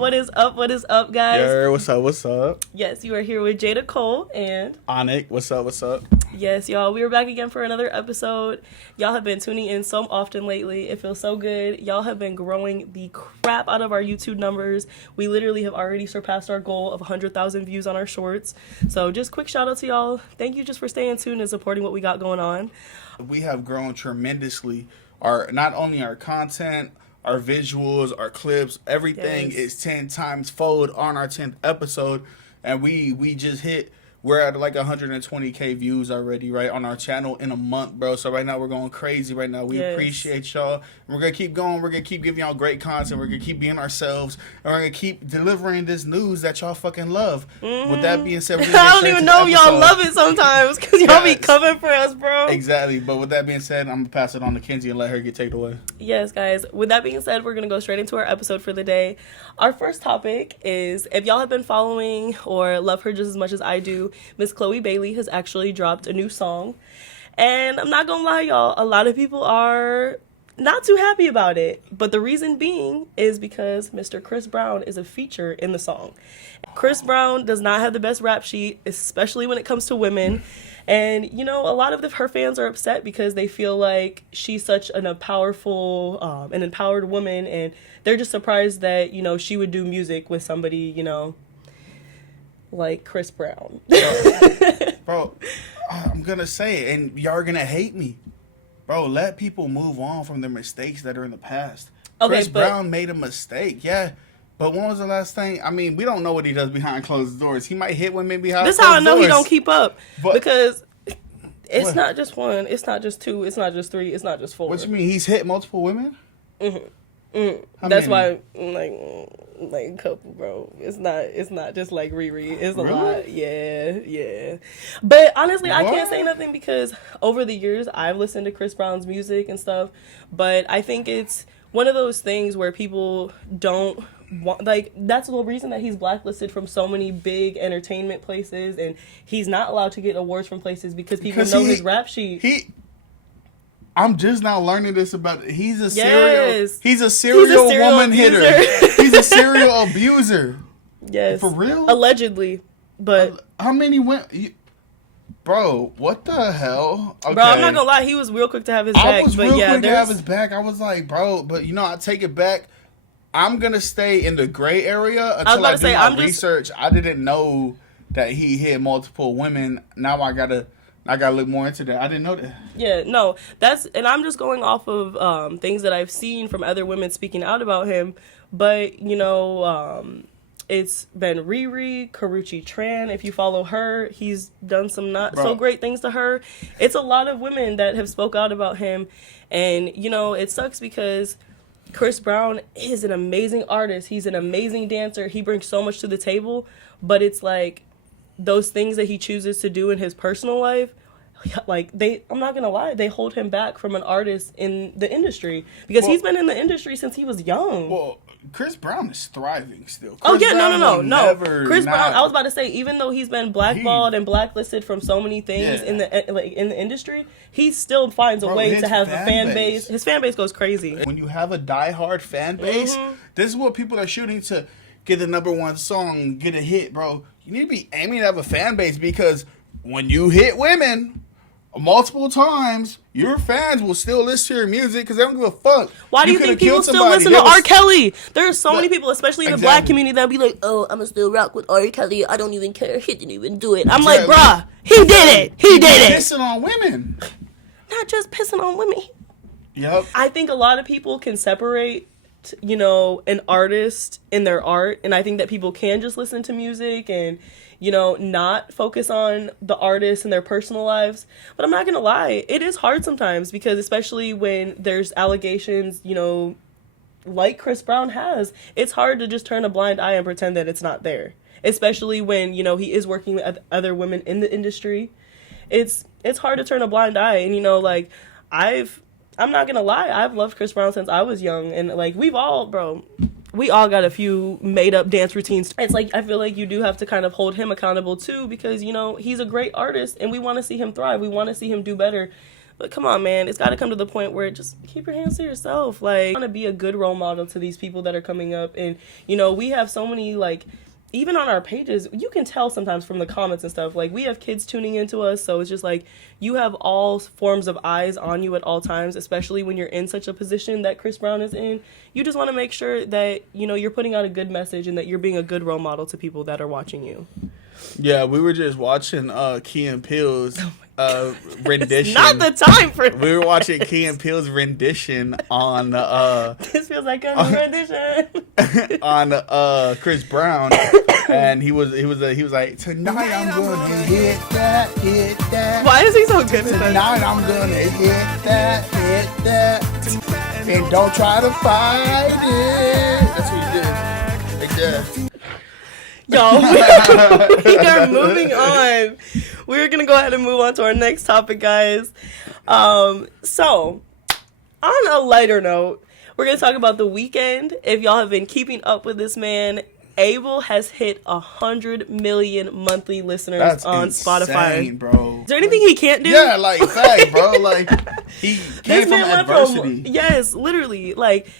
What is up? What is up, guys? Yo, what's up? What's up? Yes, you are here with Jada Cole and Onic, what's up? What's up? yes, y'all. We are back again for another episode. Y'all have been tuning in so often lately. It feels so good. Y'all have been growing the crap out of our YouTube numbers. We literally have already surpassed our goal of 100,000 views on our shorts. So just quick shout out to y'all. Thank you just for staying tuned and supporting what we got going on. We have grown tremendously. Not only our content, our visuals, our clips, everything is 10 times fold on our 10th episode. And we just we're at like 120K views already, right, on our channel in a month, bro. So right now we're going crazy right now. We appreciate y'all. And we're going to keep going. We're going to keep giving y'all great content. We're going to keep being ourselves. And we're going to keep delivering this news that y'all fucking love. Mm-hmm. With that being said, I don't even know y'all love it sometimes because y'all be coming for us, bro. Exactly. But with that being said, I'm going to pass it on to Kenzie and let her get taken away. Yes, guys. With that being said, we're going to go straight into our episode for the day. Our first topic is, if y'all have been following or love her just as much as I do, Miss Chloe Bailey has actually dropped a new song. And I'm not going to lie, y'all, a lot of people are not too happy about it. But the reason being is because Mr. Chris Brown is a feature in the song. Chris Brown does not have the best rap sheet, especially when it comes to women. And, you know, a lot of her fans are upset because they feel like she's such an empowered woman. And they're just surprised that, you know, she would do music with somebody, you know, like Chris Brown. Bro, I'm going to say it, and y'all are going to hate me. Bro, let people move on from their mistakes that are in the past. Okay, Chris Brown made a mistake, yeah. But when was the last thing? I mean, we don't know what he does behind closed doors. He might hit women behind closed doors. This is how I know he don't keep up. Because it's not just one. It's not just two. It's not just three. It's not just four. What you mean? He's hit multiple women? Mm-hmm. That's why, like a couple, bro. It's not just like Riri. It's a lot. Yeah. But honestly, I can't say nothing because over the years I've listened to Chris Brown's music and stuff. But I think it's one of those things where people don't want, like, that's the reason that he's blacklisted from so many big entertainment places, and he's not allowed to get awards from places because people know his rap sheet. I'm just now learning this about it. He's a serial woman hitter. He's a serial abuser. Yes. For real? Allegedly. But how many went? Bro, what the hell? Okay. Bro, I'm not gonna lie, he was real quick to have his back. I was real quick to have his back. I was like, bro, but you know, I take it back. I'm gonna stay in the gray area until I do my research. I didn't know that he hit multiple women. Now I gotta look more into that. I didn't know that. Yeah, no, and I'm just going off of things that I've seen from other women speaking out about him. But you know, it's been Riri, Karrueche Tran. If you follow her, he's done some not so great things to her. It's a lot of women that have spoke out about him, and you know, it sucks because Chris Brown is an amazing artist. He's an amazing dancer. He brings so much to the table, but it's like those things that he chooses to do in his personal life, like I'm not gonna lie, they hold him back from an artist in the industry because he's been in the industry since he was young. Well, Chris Brown is thriving still. No. Chris Brown, I was about to say, even though he's been blackballed and blacklisted from so many things in the industry, he still finds a way to have a fan base. His fan base goes crazy. When you have a diehard fan base, this is what people are shooting to get the number one song, get a hit, bro. You need to be aiming to have a fan base because when you hit women multiple times, your fans will still listen to your music because they don't give a fuck. Why do you think people still listen to R. Kelly? There are so many people, especially in the black community, that'll be like, "Oh, I'ma still rock with R. Kelly. I don't even care. He didn't even do it." I'm like, bruh, he did it. He did it. Pissing on women. Not just pissing on women. Yep. I think a lot of people can separate, you know, an artist in their art, and I think that people can just listen to music and, you know, not focus on the artist and their personal lives. But I'm not gonna lie, it is hard sometimes because especially when there's allegations, you know, like Chris Brown has, it's hard to just turn a blind eye and pretend that it's not there. Especially when, you know, he is working with other women in the industry. It's hard to turn a blind eye, and you know, like I'm not gonna lie, I've loved Chris Brown since I was young, and like we all got a few made up dance routines. It's like I feel like you do have to kind of hold him accountable too, because you know, he's a great artist and we want to see him thrive. We want to see him do better. But come on, man, it's got to come to the point where just keep your hands to yourself. Like, I want to be a good role model to these people that are coming up. And, you know, we have so many, like, even on our pages, you can tell sometimes from the comments and stuff, like, we have kids tuning into us, so it's just like, you have all forms of eyes on you at all times, especially when you're in such a position that Chris Brown is in. You just want to make sure that, you know, you're putting out a good message and that you're being a good role model to people that are watching you. Yeah, we were just watching Key and Peele's rendition. It's not the time for We were watching Key and Peele's rendition on this feels like a rendition on Chris Brown, and he was like, tonight I'm gonna hit that. Why is he so good at that? Tonight I'm gonna hit that, and don't try to fight it. That's what he did. Like that. Y'all, we are moving on. We're going to go ahead and move on to our next topic, guys. So, on a lighter note, we're going to talk about The Weeknd. If y'all have been keeping up with this man, Abel has hit 100 million monthly listeners on insane, Spotify. Bro. Is there anything he can't do? Yeah, like, fact, bro. Like, he came from adversity. Yes, literally. Like,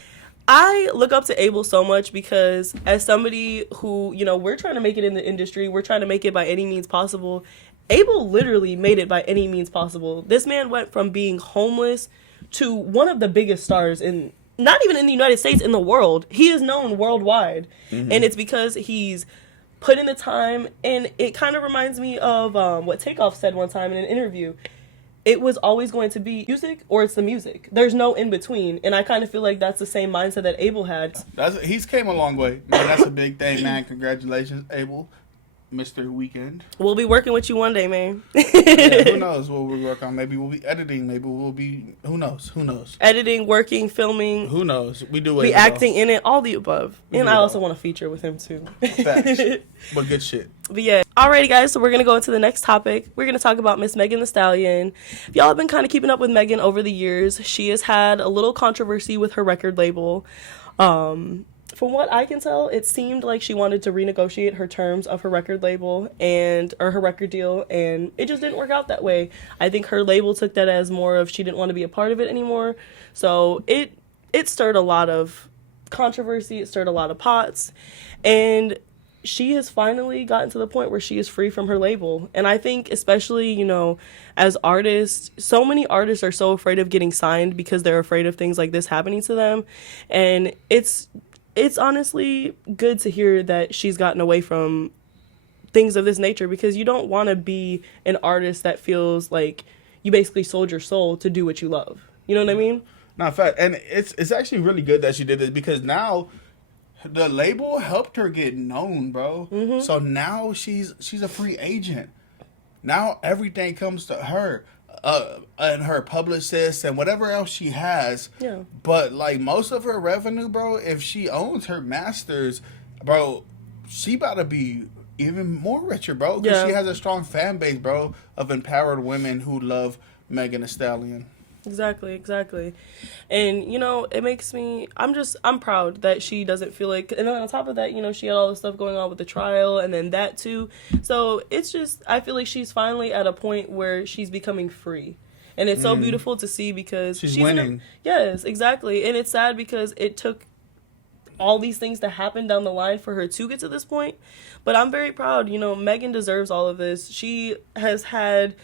I look up to Abel so much because as somebody who, you know, we're trying to make it in the industry, we're trying to make it by any means possible. Abel literally made it by any means possible. This man went from being homeless to one of the biggest stars in, not even in the United States, in the world. He is known worldwide. Mm-hmm. And it's because he's put in the time. And it kind of reminds me of what Takeoff said one time in an interview. It was always going to be music or it's the music. There's no in between. And I kind of feel like that's the same mindset that Abel had. He's came a long way. Man, that's a big thing, man. Congratulations, Abel. Mr. Weeknd. We'll be working with you one day, man. Yeah, who knows what we'll work on? Maybe we'll be editing. Maybe we'll be, who knows? Editing, working, filming. Who knows? We do it. We acting in it, all the above. And I also want to feature with him too. Facts. But good shit. But yeah. Alrighty, guys, so we're going to go into the next topic. We're going to talk about Miss Megan Thee Stallion. If y'all have been kind of keeping up with Megan over the years, she has had a little controversy with her record label. From what I can tell, it seemed like she wanted to renegotiate her terms of her record label or her record deal, and it just didn't work out that way. I think her label took that as more of she didn't want to be a part of it anymore. So it stirred a lot of controversy, it stirred a lot of pots, and she has finally gotten to the point where she is free from her label. And I think especially, you know, as artists, so many artists are so afraid of getting signed because they're afraid of things like this happening to them. And it's honestly good to hear that she's gotten away from things of this nature, because you don't want to be an artist that feels like you basically sold your soul to do what you love. You know what I mean? Not fact. And it's actually really good that she did this, because now the label helped her get known, bro. Mm-hmm. So now she's a free agent. Now everything comes to her. And her publicist and whatever else she has. Yeah. But like most of her revenue, bro, if she owns her masters, bro, she about to be even more richer, bro. Because she has a strong fan base, bro, of empowered women who love Megan Thee Stallion. Exactly. And, you know, it makes me, I'm proud that she doesn't feel like, and then on top of that, you know, she had all this stuff going on with the trial and then that too. So it's just, I feel like she's finally at a point where she's becoming free. And it's so beautiful to see, because she's winning. Yes, exactly. And it's sad because it took all these things to happen down the line for her to get to this point. But I'm very proud. You know, Megan deserves all of this. She has had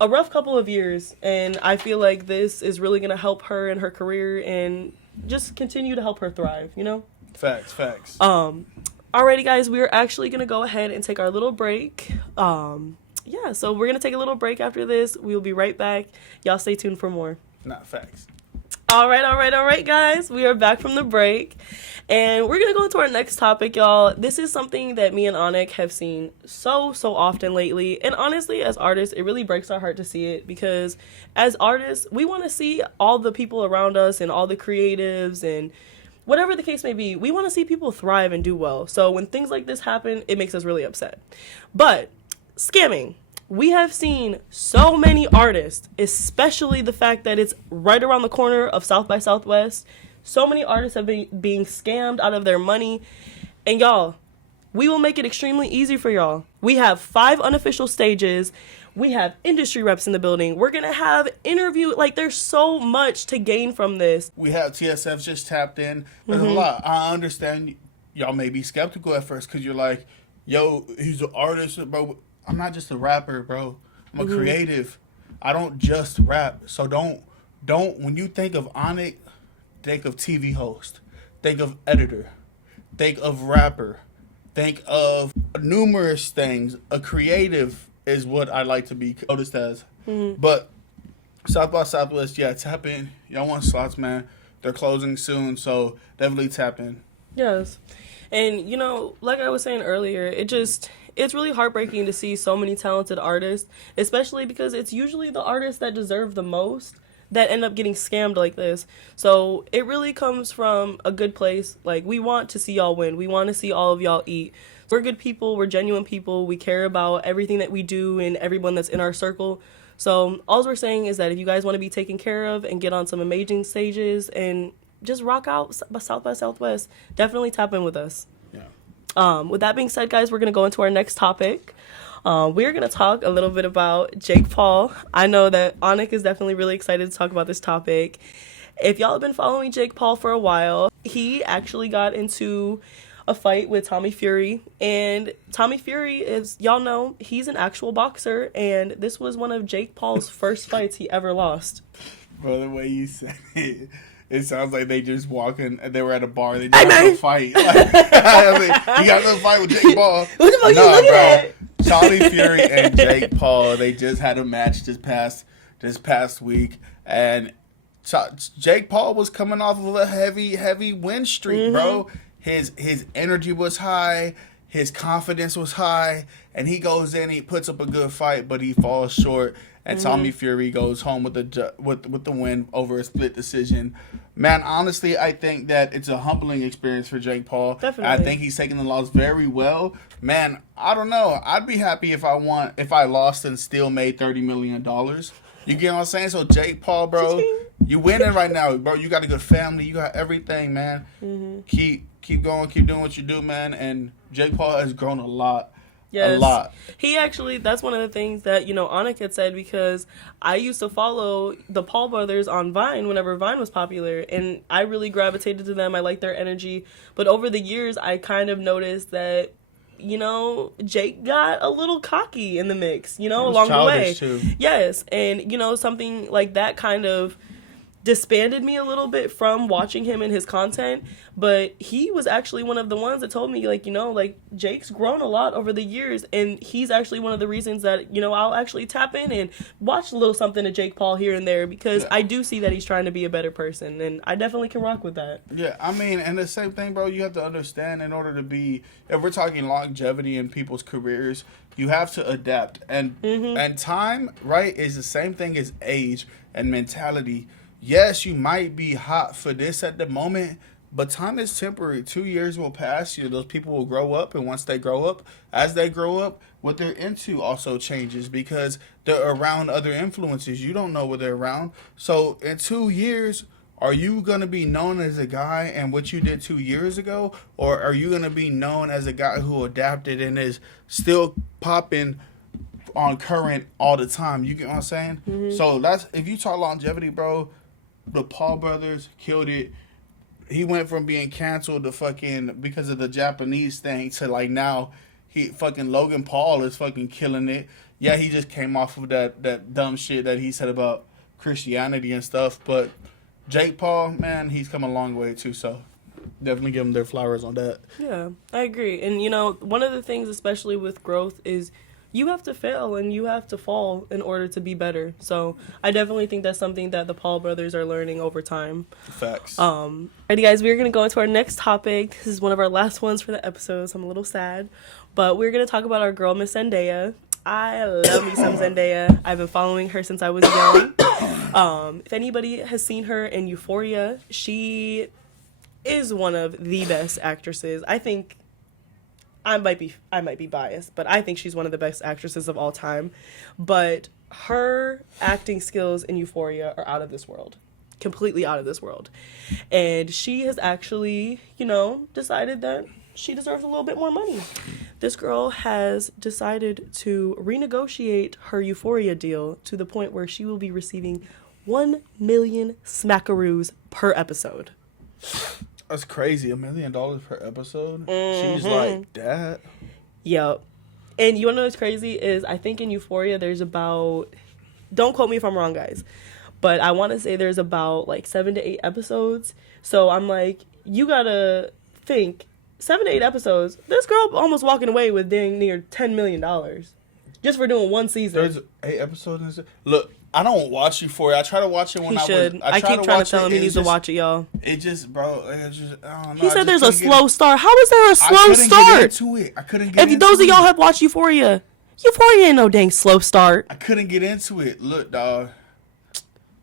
a rough couple of years, and I feel like this is really going to help her in her career and just continue to help her thrive, you know? Facts. Alrighty, guys, we're actually going to go ahead and take our little break. So we're going to take a little break after this. We'll be right back. Y'all stay tuned for more. Not facts. All right, guys. We are back from the break, and we're going to go into our next topic, y'all. This is something that me and Anik have seen so often lately, and honestly, as artists, it really breaks our heart to see it, because as artists, we want to see all the people around us and all the creatives and whatever the case may be, we want to see people thrive and do well. So when things like this happen, it makes us really upset. But scamming. We have seen so many artists, especially the fact that it's right around the corner of South by Southwest. So many artists have been being scammed out of their money. And y'all, we will make it extremely easy for y'all. We have 5 unofficial stages We have industry reps in the building. We're going to have interview. Like, there's so much to gain from this. We have TSF just tapped in. There's a lot. I understand y'all may be skeptical at first because you're like, yo, he's an artist, bro. I'm not just a rapper, bro. I'm a creative. I don't just rap. So don't, when you think of Onyx, think of TV host. Think of editor. Think of rapper. Think of numerous things. A creative is what I like to be noticed as. But South by Southwest, yeah, tap in. Y'all want slots, man. They're closing soon, so definitely tap in. Yes. And, you know, like I was saying earlier, it's really heartbreaking to see so many talented artists, especially because it's usually the artists that deserve the most that end up getting scammed like this. So it really comes from a good place. Like, we want to see y'all win. We want to see all of y'all eat. We're good people. We're genuine people. We care about everything that we do and everyone that's in our circle. So all we're saying is that if you guys want to be taken care of and get on some amazing stages and just rock out South by Southwest, definitely tap in with us. Yeah. With that being said, guys, we're going to go into our next topic. We're going to talk a little bit about Jake Paul. I know that Onyx is definitely really excited to talk about this topic. If y'all have been following Jake Paul for a while, he actually got into a fight with Tommy Fury. And Tommy Fury is, y'all know, he's an actual boxer. And this was one of Jake Paul's first fights he ever lost. Bro, the way you said it. It sounds like they just walking. They were at a bar. They just got a fight. Like, I mean, he got in a fight with Jake Paul. What the fuck you looking at? Tommy Fury and Jake Paul. They just had a match this past week, and Jake Paul was coming off of a heavy win streak, bro. His energy was high. His confidence was high, and he goes in. He puts up a good fight, but he falls short. And Tommy Fury goes home with the win over a split decision. Man, honestly, I think that it's a humbling experience for Jake Paul. Definitely. I think he's taking the loss very well. Man, I don't know. I'd be happy if I lost and still made $30 million. You get what I'm saying? So Jake Paul, bro, you winning right now, bro. You got a good family. You got everything, man. Keep going. Keep doing what you do, man. And Jake Paul has grown a lot. Yes. A lot. He actually, that's one of the things that, you know, Onyx had said, because I used to follow the Paul brothers on Vine whenever Vine was popular, and I really gravitated to them. I liked their energy. But over the years, I kind of noticed that, you know, Jake got a little cocky in the mix, you know, along the way. Too. Yes. And, you know, something like that kind of disbanded me a little bit from watching him and his content, but he was actually one of the ones that told me, like, you know, like, Jake's grown a lot over the years, and he's actually one of the reasons that, you know, I'll actually tap in and watch a little something to Jake Paul here and there, because I do see that he's trying to be a better person, and I definitely can rock with that. Yeah, I mean, and the same thing, bro, you have to understand, in order to be, if we're talking longevity in people's careers, you have to adapt, and time, right, is the same thing as age and mentality. Yes, you might be hot for this at the moment, but time is temporary. 2 years will pass. You know, those people will grow up, and once they grow up, as they grow up, what they're into also changes, because they're around other influences. You don't know what they're around. So in 2 years, are you going to be known as a guy and what you did 2 years ago, or are you going to be known as a guy who adapted and is still popping on current all the time? You get what I'm saying? So that's, if you talk longevity, bro, the Paul brothers killed it. He went from being canceled to fucking, because of the Japanese thing, to like now Logan Paul is fucking killing it. Yeah, he just came off of that dumb shit that he said about Christianity and stuff, but Jake Paul, man, he's come a long way too, so definitely give them their flowers on that. Yeah, I agree. And, you know, one of the things, especially with growth, is you have to fail and you have to fall in order to be better. So I definitely think that's something that the Paul brothers are learning over time. Facts. Alrighty, guys, we're going to go into our next topic. This is one of our last ones for the episode, so I'm a little sad. But we're going to talk about our girl, Miss Zendaya. I love me some Zendaya. I've been following her since I was young. If anybody has seen her in Euphoria, she is one of the best actresses. I think I might be biased, but I think she's one of the best actresses of all time. But her acting skills in Euphoria are out of this world. Completely out of this world. And she has actually, you know, decided that she deserves a little bit more money. This girl has decided to renegotiate her Euphoria deal to the point where she will be receiving 1 million smackaroos per episode. That's crazy. $1 million per episode. She's like that. Yep. And you wanna know what's crazy is I think in Euphoria there's about, don't quote me if I'm wrong, guys, but I want to say there's about like 7 to 8 episodes. So I'm like, you gotta think 7 to 8 episodes. This girl almost walking away with dang near $10 million just for doing one season. There's 8 episodes. In this. Look, I don't watch Euphoria. I try to watch it when He I should. was. I keep trying to tell him he needs to watch it, y'all. It just, bro. It just. I don't know. He said there's a slow start. How is there a slow start? I couldn't get into it. If those of y'all have watched Euphoria ain't no dang slow start. I couldn't get into it. Look, dog.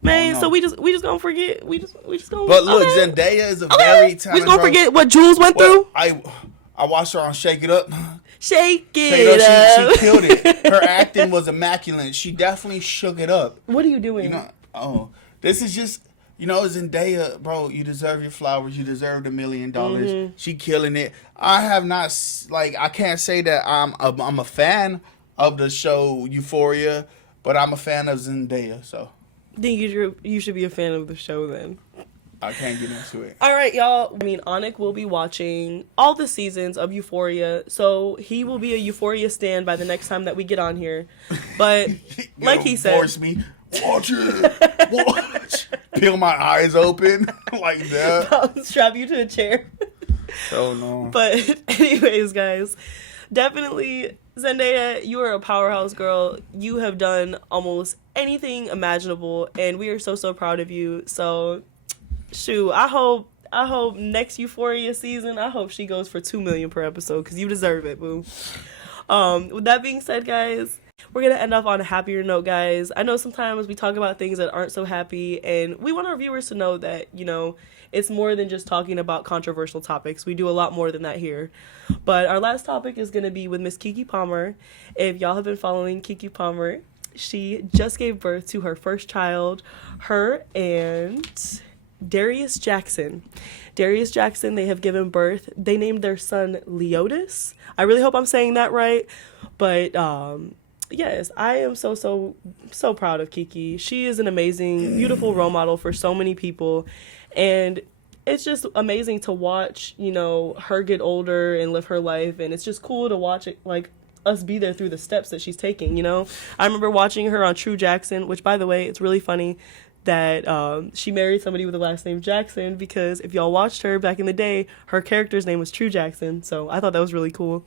Man, so we just gonna forget. We just gonna. But look, okay. Zendaya is a very talented. We just gonna forget what Jules went through. I watched her on Shake It Up. Shake it up. She killed it. Her acting was immaculate. She definitely shook it up. What are you doing? You know, this is just, Zendaya, bro. You deserve your flowers. You deserve the $1 million. She killing it. I have not I can't say that I'm a fan of the show Euphoria, but I'm a fan of Zendaya. So. Then you should be a fan of the show then. I can't get into it. All right, y'all. Anik will be watching all the seasons of Euphoria, so he will be a Euphoria stan by the next time that we get on here. But like he said, force me. Watch it. Watch. Peel my eyes open like that. I'll strap you to a chair. Oh no. But anyways, guys, definitely Zendaya, you are a powerhouse girl. You have done almost anything imaginable, and we are so proud of you. So, shoot, I hope next Euphoria season, I hope she goes for 2 million per episode because you deserve it, boo. With that being said, guys, we're gonna end off on a happier note, guys. I know sometimes we talk about things that aren't so happy, and we want our viewers to know that it's more than just talking about controversial topics. We do a lot more than that here. But our last topic is gonna be with Miss Keke Palmer. If y'all have been following Keke Palmer, she just gave birth to her first child, her and Darius Jackson. Darius Jackson, they have given birth. They named their son Leotis. I really hope I'm saying that right. But yes, I am so proud of Keke. She is an amazing, beautiful role model for so many people. And it's just amazing to watch, her get older and live her life. And it's just cool to watch it, like, us be there through the steps that she's taking, I remember watching her on True Jackson, which, by the way, it's really funny that she married somebody with the last name Jackson, because if y'all watched her back in the day, her character's name was True Jackson. So I thought that was really cool.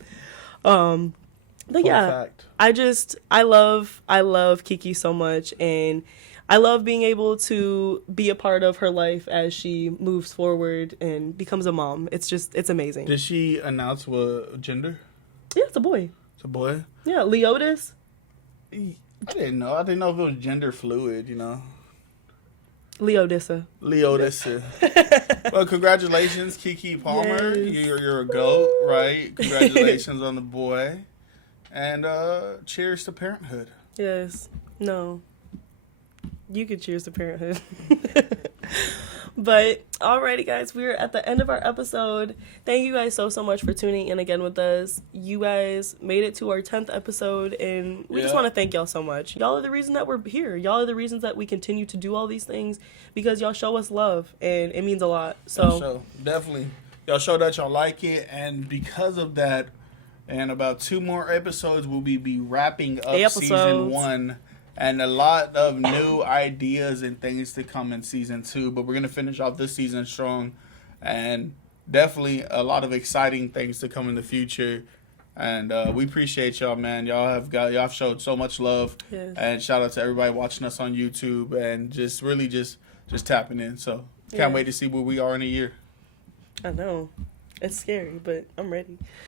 But yeah, fact. I love Keke so much, and I love being able to be a part of her life as she moves forward and becomes a mom. It's amazing. Did she announce what gender? Yeah, it's a boy. It's a boy? Yeah, Leotis. I didn't know. I didn't know if it was gender fluid, Leodissa. Well, congratulations, Keke Palmer. Yes. You're a GOAT, right? Congratulations on the boy. And cheers to parenthood. Yes. No. You could cheers to parenthood. But alrighty, guys, we're at the end of our episode. Thank you guys so much for tuning in again with us. You guys made it to our 10th episode, and we just want to thank y'all so much. Y'all are the reason that we're here. Y'all are the reasons that we continue to do all these things, because y'all show us love, and it means a lot. So definitely, y'all show that y'all like it, and because of that, in about 2 more episodes, we'll be wrapping up season 1. And a lot of new ideas and things to come in season 2. But we're going to finish off this season strong. And definitely a lot of exciting things to come in the future. And we appreciate y'all, man. Y'all have showed so much love. Yes. And shout out to everybody watching us on YouTube. And just really just tapping in. So can't wait to see where we are in a year. I know. It's scary, but I'm ready.